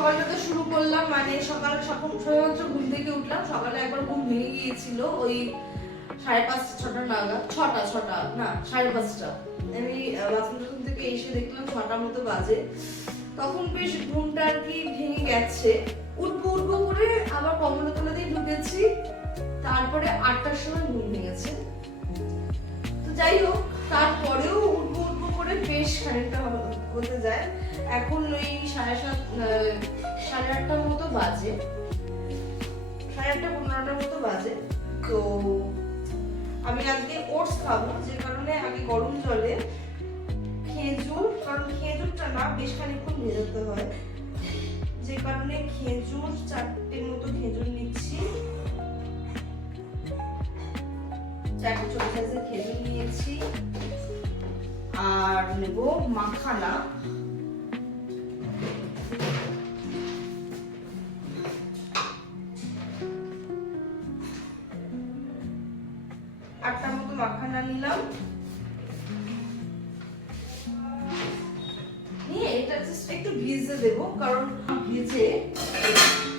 সকালটাতে শুরু করলাম, মানে সকাল সকালমাত্র ঘুম থেকে উঠলাম। সকালে একবার ঘুম ভেঙে গিয়েছিল ওই 5:30-6টা নাগাদ, 6টা না 5:30টা। আমি বাথরুম থেকে এসে দেখলাম 6টার মতো বাজে। তখন বেশ ঘুমটা আর কি ভেঙে গেছে। উঠবো করে আবার কমলাতলা দিয়ে ঢুকেছি, তারপরে 8টার সময় ঘুম ভেঙেছে। তো যাই হোক, তারপরেও উঠবো করে বেশ খানিকটা হতে যায়। এখন ওই 7:30-8টার মতো বাজে, 8:30-9টার মতো বাজে। তো আমি আজকে ওটস খাবো, যে কারণে আগে গরম জলে খেজুর, কারণ খেজুরটা না বেশ খানিকক্ষণ ভেজাতে হয়, যে কারণে খেজুর 4টের মতো খেজুর নিচ্ছি। 4টে ছোট সাইজের খেজুর নিয়েছি। আর নেব মাখানা, আটটার মতো মাখানা নিলাম। নিয়ে এটা জাস্ট একটু ভিজে দেবো, কারণ ভিজে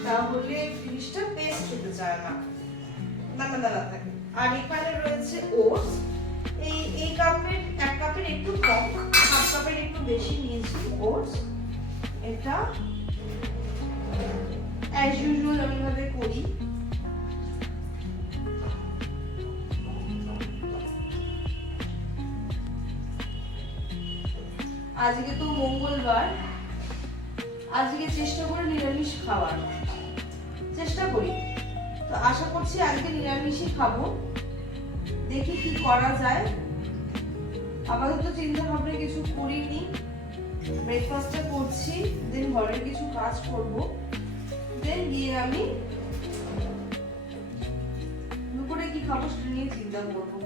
তাহলে ফিনিশটা পেস্ট হতে চায় না, দানা দানা থাকে। আর এখানে রয়েছে ওটস। এই কাপের 1 কাপের একটু কম, 1/2 কাপের একটু বেশি নিয়েছি ওটস। এটা অ্যাজ ইউজুয়াল আমি ভাবে করি। আজকে তো মঙ্গলবার, আজকে চেষ্টা করে নিরামিষ খাওয়ার চেষ্টা করি। তো আশা করছি আজকে নিরামিষই খাবো, দেখি কি করা যায়। আপাতত চিন্তা ভাবনা কিছু করিনি, ব্রেকফাস্টটা করছি, দেন ঘরের কিছু কাজ করব, দেন গিয়ে আমি দুপুরে কি খাবো সেটা নিয়ে চিন্তা করবো।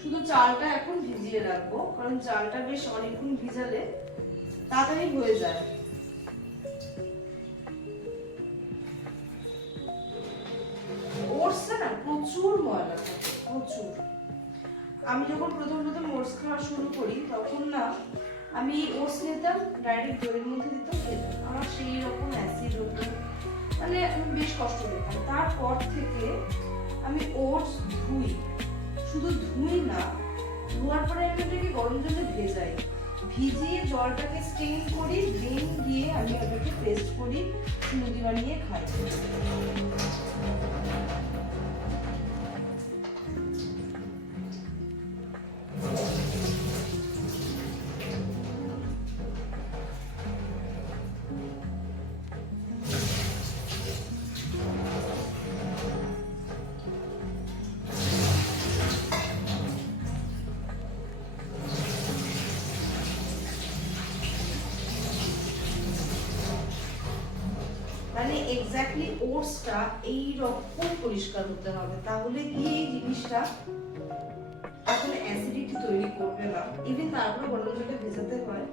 শুধু চালটা এখন ভিজিয়ে রাখবো, কারণ চালটা বেশ অনেকক্ষণ ভিজালে তাড়াতাড়ি হয়ে যায়। ওটসে না প্রচুর ময়লা থাকে, প্রচুর। আমি যখন প্রথম ওটস খাওয়া শুরু করি তখন না আমি ওটস নিতাম, ডাইরেক্ট দইয়ের মধ্যে দিতাম, খেতাম, আমার সেই রকম অ্যাসিড হতো, মানে আমি বেশ কষ্ট পেতাম। তারপর থেকে আমি ওটস ধুই, শুধু ধুই না, ধোয়ার পরে আমি ওটাকে গরম জলে ভেজাই, ভিজিয়ে জলটাকে স্টেইন করি, দেন দিয়ে আমি ওটাকে পেস্ট করি, স্মুদি বানিয়ে খাই। মানে এক্স্যাক্টলি ওটসটা এই রকম পরিষ্কার হতে হবে, তাহলে কি এই জিনিসটা আসলে অ্যাসিডিটি তৈরি করবে না। ইভেন তারপরে গরম জলে ভেজাতে হয়।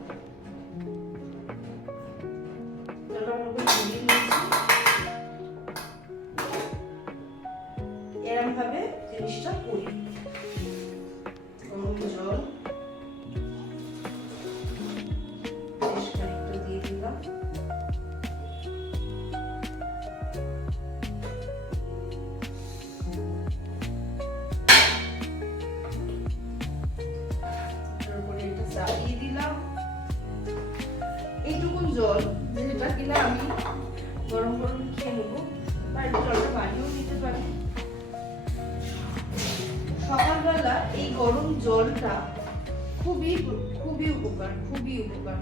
এরকম ভাবে জিনিসটা করি। গরম জল বেশ খানিকটা দিয়ে দিলাম। এইটুকুন জল, যেটা কিনা আমি গরম গরম খেয়ে নেবো, বা একটু জলটা বাড়িয়েও নিতে পারি। সকালবেলা এই গরম জলটা খুবই খুবই উপকার, খুবই উপকার।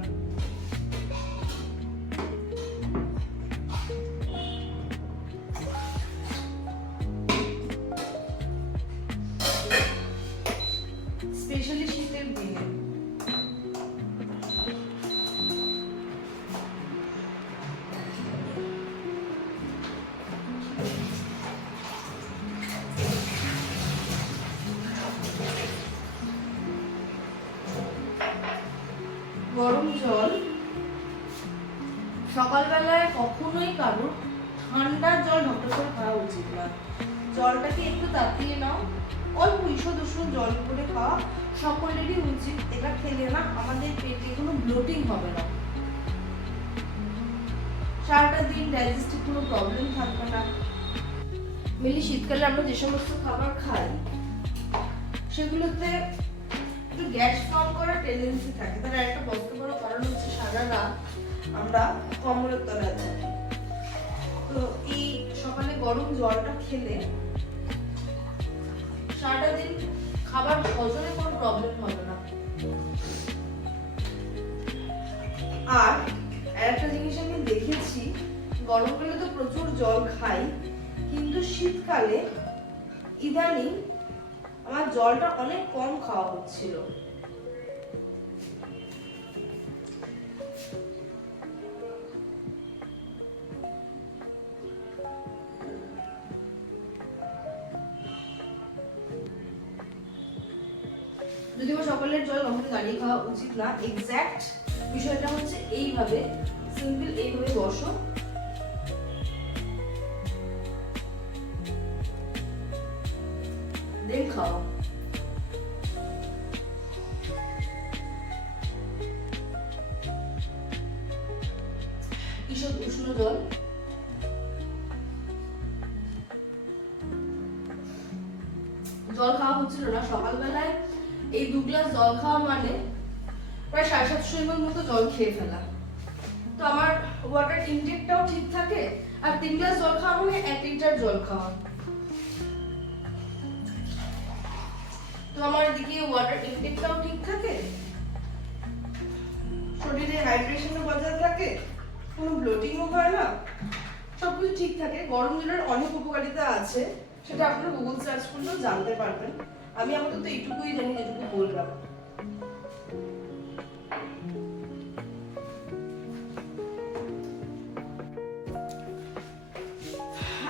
স্পেশালি শীতের দিনে। গরম জল সকালবেলায় কখনোই কারোর ঠান্ডা জল ঢকঢক করে খাওয়া উচিত না। জলটাকে একটু তাতিয়ে নাও, অল্প ঈষৎ উষ্ণ জল করে খাওয়া সকলেরই উচিত। এটা খেলে না আমাদের পেটে কোনো ব্লোটিং হবে না। সারাটা দিন ডাইজেস্টিভ কোনো প্রবলেম থাকবে না। মেনলি শীতকালে আমরা যে সমস্ত খাবার খাই সেগুলোতে একটু গ্যাস ফর্ম করার টেন্ডেন্সি থাকে। তার একটা বড় কারণ হচ্ছে সারা রাত আমরা কম্বলের তলায় থাকি। তো এই সকালে গরম জলটা খেলে সারাটা দিন খাবার হজমে কোনো প্রবলেম হবে না। আর একটা জিনিস আমি দেখেছি, গরমকালে তো প্রচুর জল খাই, কিন্তু শীতকালে ইদানিং আমার জলটা অনেক কম খাওয়া হচ্ছিল। যদিও সকালের জল কখনো দাঁড়িয়ে খাওয়া উচিত না, এক্স্যাক্ট বিষয়টা হচ্ছে এইভাবে সিম্পল, এইভাবে বসো, দেন খাও। ঈষৎ উষ্ণ জল, জল খাওয়া হচ্ছিল না সকালবেলায়। এই 2 গ্লাস জল খাওয়া মানে প্রায় 750 ml মতো জল খেয়ে ফেলা। তো আমার ওয়াটার ইনটেকটাও ঠিক থাকে, আর 3 গ্লাস জল খাওয়া মানে 1 লিটার জল খাওয়া। তো আমার এদিকে ওয়াটার ইনটেকটাও ঠিক থাকে, শরীরে হাইড্রেশনও বজায় থাকে, কোনো ব্লোটিংও হয় না, সবকিছু ঠিক থাকে। গরম জলের অনেক উপকারিতা আছে, সেটা আপনারা গুগল সার্চ করলেও জানতে পারবেন। আমি আপাতত এইটুকুই জানি, যেটুকু বললাম।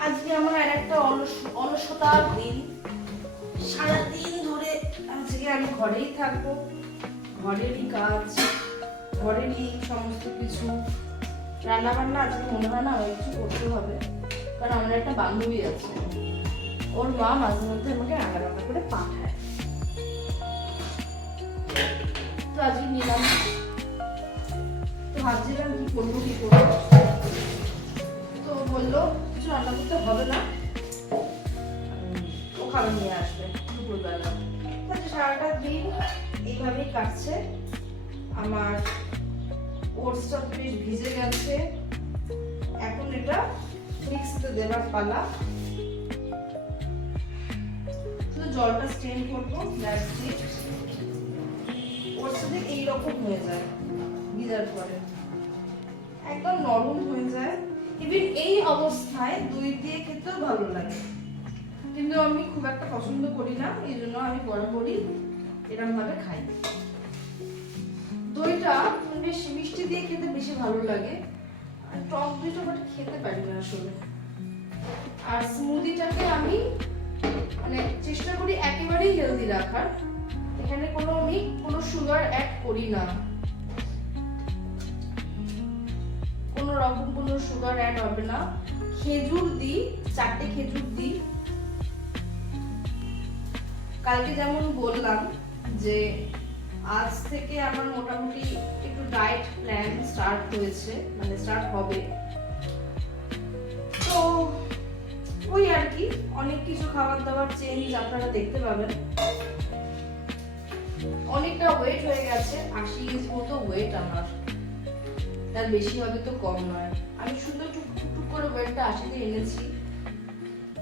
আজকে আমার একটা অলসতার দিন। সারাদিন ধরে আজকে আমি ঘরেই থাকবো, ঘরেরই কাজ, ঘরেরই সমস্ত কিছু। রান্না বান্না আজকে মনে হয় না আমার কিছু করতে হবে, কারণ আমার একটা বান্ধবী আছে, ওর মা মাঝে মধ্যে আমাকে রান্না বান্না করে পাঠায়। তো আজকে নিলাম, তো ভাবছিলাম কি করবো। তো বললো কিছু রান্না করতে হবে না, ও খাবার নিয়ে আসবে দুপুরবেলা। সারাটা দিন এইভাবেই কাটছে। আমার ওটসটা বেশ ভিজে গেছে, এখন এটা মিক্সিতে দেবার পালা। শুধু জলটা স্ট্রেন করবো, ওটসটা এইরকম হয়ে যায় ভিজার পরে, একদম নরম হয়ে যায়। ইভেন এই অবস্থায় দই দিয়ে খেতেও ভালো লাগে, কিন্তু আমি খুব একটা পছন্দ করি না, এই জন্য আমি বরাবরই এরকম ভাবে খাই। দইটা বেশ মিষ্টি দিয়ে খেতে বেশি ভালো লাগে, আর টক দইটা বাট খেতে পারি না আসলে। আর স্মুদিটাকে আমি মানে চেষ্টা করি একেবারেই হেলদি রাখার, এখানে কোনো সুগার অ্যাড করি না, কোনো রকম কোনো সুগার অ্যাড হবে না। খেজুর দিই, 4টে খেজুর দিই। কালকে যেমন বললাম যে আজ থেকে আমার মোটামুটি একটু ডায়েট প্ল্যান স্টার্ট হয়েছে, মানে স্টার্ট হবে। তো ওই আর কি, অনেক কিছু খাবার দাবার চেঞ্জ আপনারা দেখতে পাবেন। অনেকটা ওয়েট হয়ে গেছে, 80 কেজি মতো ওয়েট আমার, তার বেশি হবে তো কম নয়। আমি সুন্দর টুকটুক করে ওয়েটটা 80-তে এনেছি।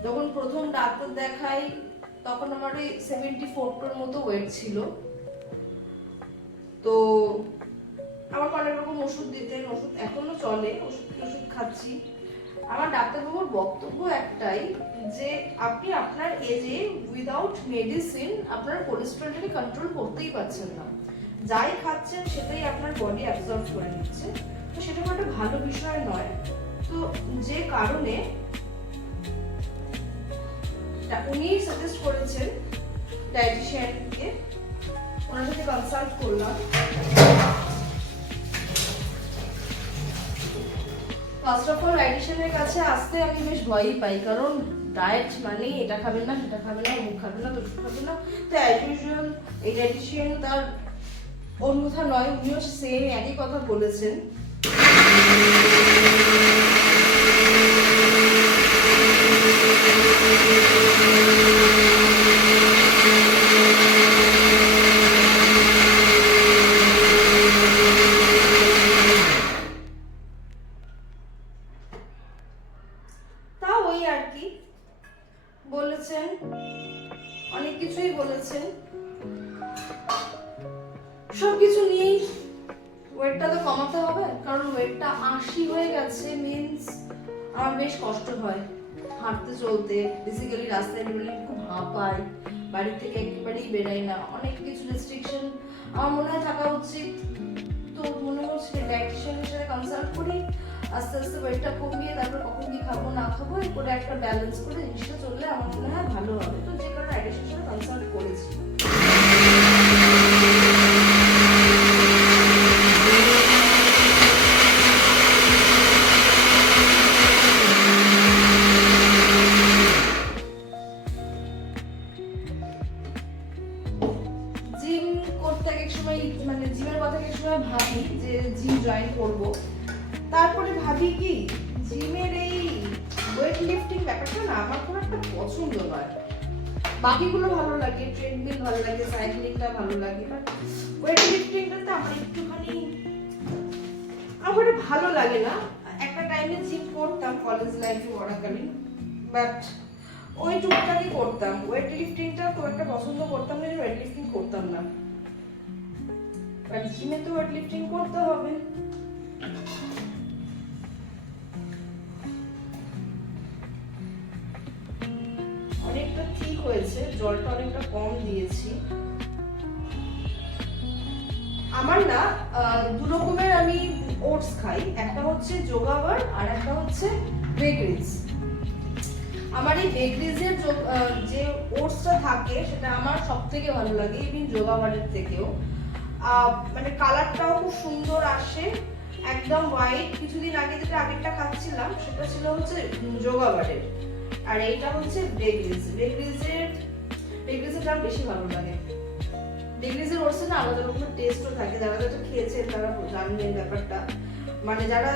যখন প্রথম ডাক্তার দেখাই তখন আমার ওই 74 মতো ওয়েট ছিল। তো আমার অনেক রকম ওষুধ দিতেন, ওষুধ এখনো চলে, ওষুধ খাচ্ছি। আমার ডাক্তারবাবুর বক্তব্য একটাই যে আপনি আপনার এজে উইদাউট মেডিসিন আপনার কোলেস্টেরলটাকে কন্ট্রোল করতেই পারছেন না, যাই খাচ্ছেন সেটাই আপনার বডি অ্যাবজর্ব করে নিচ্ছে। তো সেটা কোনো একটা ভালো বিষয় নয়। তো যে কারণে উনি সাজেস্ট করেছেন ডায়েটিশিয়ানকে, ওনার সাথে কনসাল্ট করলাম। ফার্স্ট অফ অল ডায়েটিশিয়ানের কাছে আসতে আমি বেশ ভয়ই পাই, কারণ ডায়েট মানে এটা খাবেন না, সেটা খাবেন না, মুখ খাবেন না, ওষুধ খাবেন না। তো অ্যাজ ইউজুয়াল এই ডায়েটিশিয়ান তার অন্যথা নয়, উনিও সেম একই কথা বলেছেন। ওই আর কি বলেছেন, অনেক কিছুই বলেছেন, সবকিছু নিয়েই ওয়েটটা তো কমাতে হবে, কারণ ওয়েটটা 80 হয়ে গেছে। মিন্স আমার বেশ কষ্ট হয় হাঁটতে চলতে, বেসিক্যালি রাস্তায় বেরোলে খুব হাঁপাই, বাড়ি থেকে একেবারেই বেরাই না, অনেক কিছু রেস্ট্রিকশন আমার মনে হয় থাকা উচিত। তো মনে হচ্ছে ডায়েটিশিয়ানের সাথে কনসাল্ট করি, আস্তে আস্তে ওয়েটটা কমিয়ে তারপর কখন কি খাবো না খাবো এই করে একটা ব্যালেন্স করে জিনিসটা চললে আমার মনে হয় ভালো হবে। তো যে কারণে ডায়েটিশিয়ানের সাথে কনসাল্ট করেছি। জিম করতে এক সময় মানে জিমের কথা এক সময় ভাবি যে জিম জয়েন করব, তারপরে ভাবি কি জিমের এই ওয়েট লিফটিং ব্যাপারটা না আমার খুব একটা পছন্দ নয়। বাকিগুলো ভালো লাগে, ট্রেডমিল ভালো লাগে, সাইক্লিংটা ভালো লাগে, বাট ওয়েট লিফটিংটাতে আমার একটুখানি আমার ভালো লাগে না। একটা টাইমে জিম করতাম কলেজ লাইফে পড়াকালীন, বাট ওই টুকটাকই করতাম। ওয়েট লিফটিংটা খুব একটা পছন্দ করতাম না, ওয়েট লিফটিং করতাম না। বাট জিমে তো ওয়েট লিফটিং করতে হবে। অনেকটা ঠিক হয়েছে, জলটা অনেকটা কম দিয়েছি। আমার না দু রকমের আমি ওটস খাই, একটা হচ্ছে যোগাবার আর একটা হচ্ছে বেকরিজ। আমার এই বেকরিজের যে ওটসটা থাকে সেটা আমার সবথেকে ভালো লাগে, ইভেন যোগাবারের থেকেও। মানে কালারটাও খুব সুন্দর আসে, একদম হোয়াইট। কিছুদিন আগে যেটা আগেরটা খাচ্ছিলাম সেটা ছিল হচ্ছে যোগাবারের, আর এইটা হচ্ছে বেকরিজের দাম বেশি ভালো লাগে। বেকরিজের ওটসে না আলাদা রকমের টেস্টও থাকে, যারা যারা খেয়েছেন তারা জানেন এই ব্যাপারটা। মানে যারা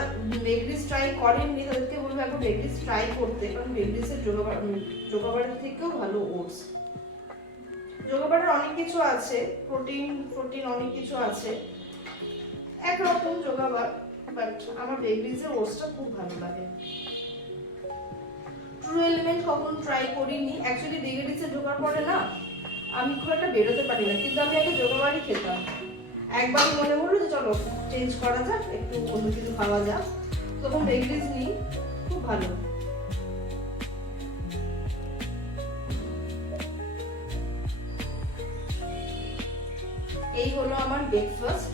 বেকরিজ ট্রাই করেননি তাদেরকে বলবো একবার বেকরিজ ট্রাই করতে, কারণ বেকরিজের যোগাবারের থেকেও ভালো ওটস। যোগাবারের অনেক কিছু আছে, প্রোটিন অনেক কিছু আছে, একরকম যোগাবার, বাট আমার বেকরিজের ওটসটা খুব ভালো লাগে। ট্রু এলিমেন্ট কখনো ট্রাই করিনি। অ্যাকচুয়ালি বেকরিজে ঢোকার পরে না আমি খুব একটা বেরোতে পারি না, কিন্তু আমি আগে যোগাবারই খেতাম। একবার মনে হলো যে চলো চেঞ্জ করা যাক, একটু অন্য কিছু খাওয়া যাক, তখন বেকরিজ নিই, খুব ভালো। এই হলো আমার ব্রেকফাস্ট।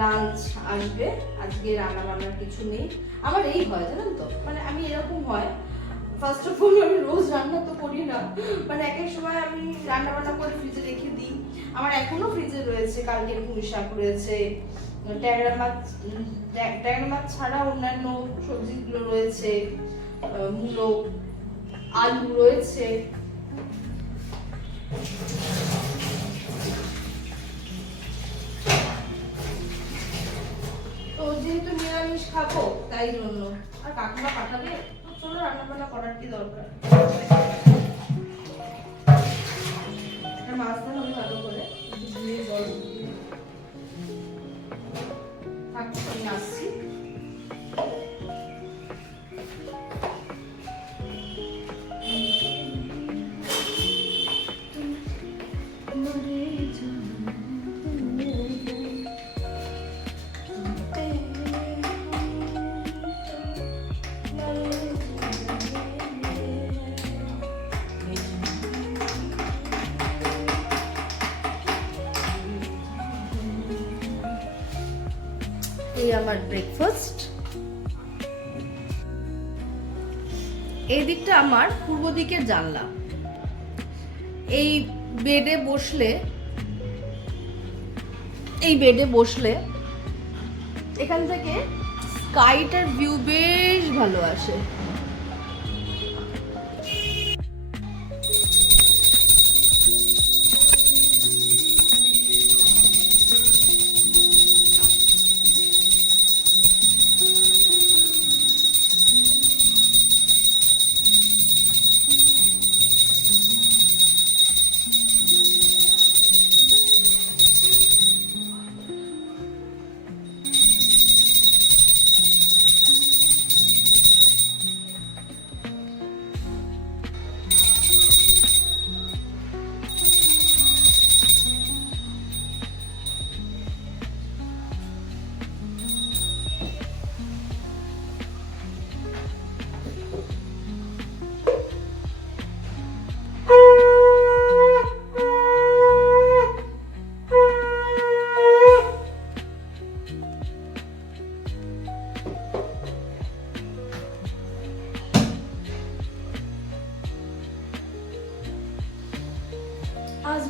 লাঞ্চ আসবে, আজকে রান্না বান্নার কিছু নেই। আমার এই হয় জানেন তো, মানে আমি এরকম হয়, ফার্স্ট অফ অল আমি রোজ রান্না তো করি না, মানে এক এক সময় আমি রান্না বান্না করে ফ্রিজে রেখে দিই। আমার এখনো ফ্রিজে রয়েছে কালকের পুঁই শাক রয়েছে, ট্যাংরা মাছ ছাড়া অন্যান্য সবজিগুলো রয়েছে, মূলো, আলু রয়েছে। তো যেহেতু নিরামিষ খাবো তাই জন্য, আর কাকিমা পাঠাবে তো চলো রান্না বান্না করার কি দরকার। মাছ ধান আমি ভালো করে দিয়ে জল থাকতে আমি আসছি। এই আমার ব্রেকফাস্ট। এই দিকটা আমার পূর্ব দিকের জানলা। এই বেডে বসলে এখান থেকে স্কাইটার ভিউ বেশ ভালো আসে।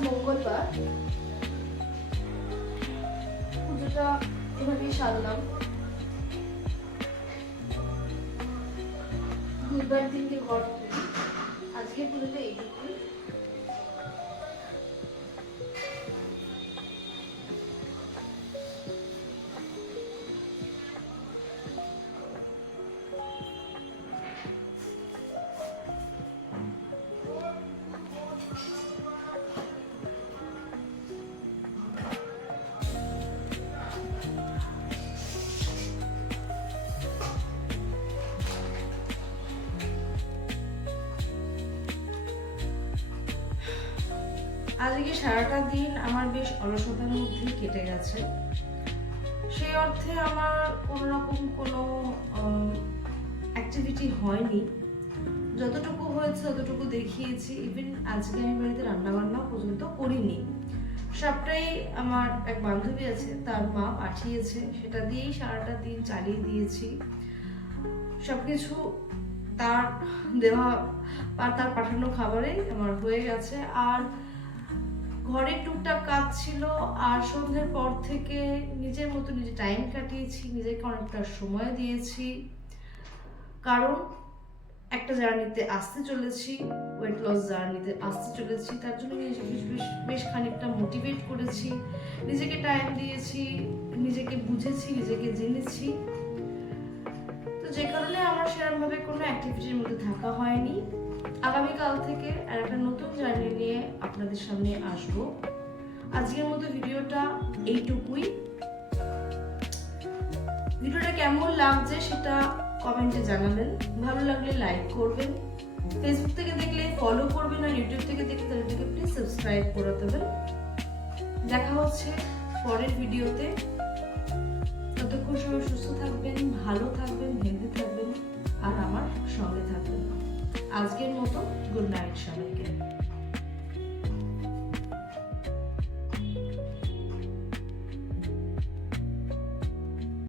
মঙ্গলবার, পুজোটা এভাবেই সারলাম। বুধবার দিনকে ঘর তুলি, আজকে পুজোটা এইটুকুই। আজকে সারাটা দিন আমার বেশ অলসতার মধ্যেই কেটে গেছে। সেই অর্থে আমার কোনো রকম কোনো অ্যাক্টিভিটি হয়নি। যতটুকু হয়েছে ততটুকু দেখিয়েছি। ইভেন আজকে আমি বাড়িতে রান্নাবান্না পর্যন্ত করিনি। সবটাই আমার এক বান্ধবী আছে, তার মা পাঠিয়েছে, সেটা দিয়েই সারাটা দিন চালিয়ে দিয়েছি। সবকিছু তার দেওয়া বা তার পাঠানো খাবারেই আমার হয়ে গেছে। আর ঘরের টুকটাক কাজ ছিল, আর সন্ধ্যের পর থেকে নিজের মতো নিজে টাইম কাটিয়েছি, নিজেকে অনেকটা সময় দিয়েছি। কারণ একটা জার্নিতে আসতে চলেছি, ওয়েট লস জার্নিতে আসতে চলেছি, তার জন্য নিজেকে বেশ খানিকটা মোটিভেট করেছি, নিজেকে টাইম দিয়েছি, নিজেকে বুঝেছি, নিজেকে জেনেছি। তো যে কারণে আমার সেরকমভাবে কোনো অ্যাক্টিভিটির মধ্যে থাকা হয়নি। আগামীকাল থেকে আর একটা নতুন জার্নি নিয়ে আপনাদের সামনে আসবো। আজকের মতো ভিডিওটা এইটুকুই। ভিডিওটা কেমন লাগছে সেটা কমেন্টে জানাবেন। ভালো লাগলে লাইক করবেন, ফেসবুক থেকে দেখলে ফলো করবেন, আর ইউটিউব থেকে দেখলে তাদেরকে প্লিজ সাবস্ক্রাইব করে দেবেন। দেখা হচ্ছে পরের ভিডিওতে। ততক্ষণ সবাই সুস্থ থাকবেন, ভালো থাকবেন, হেলদি থাকবেন, আর আমার সঙ্গে থাকবেন। আজকের মতো গুড নাইট সবাইকে।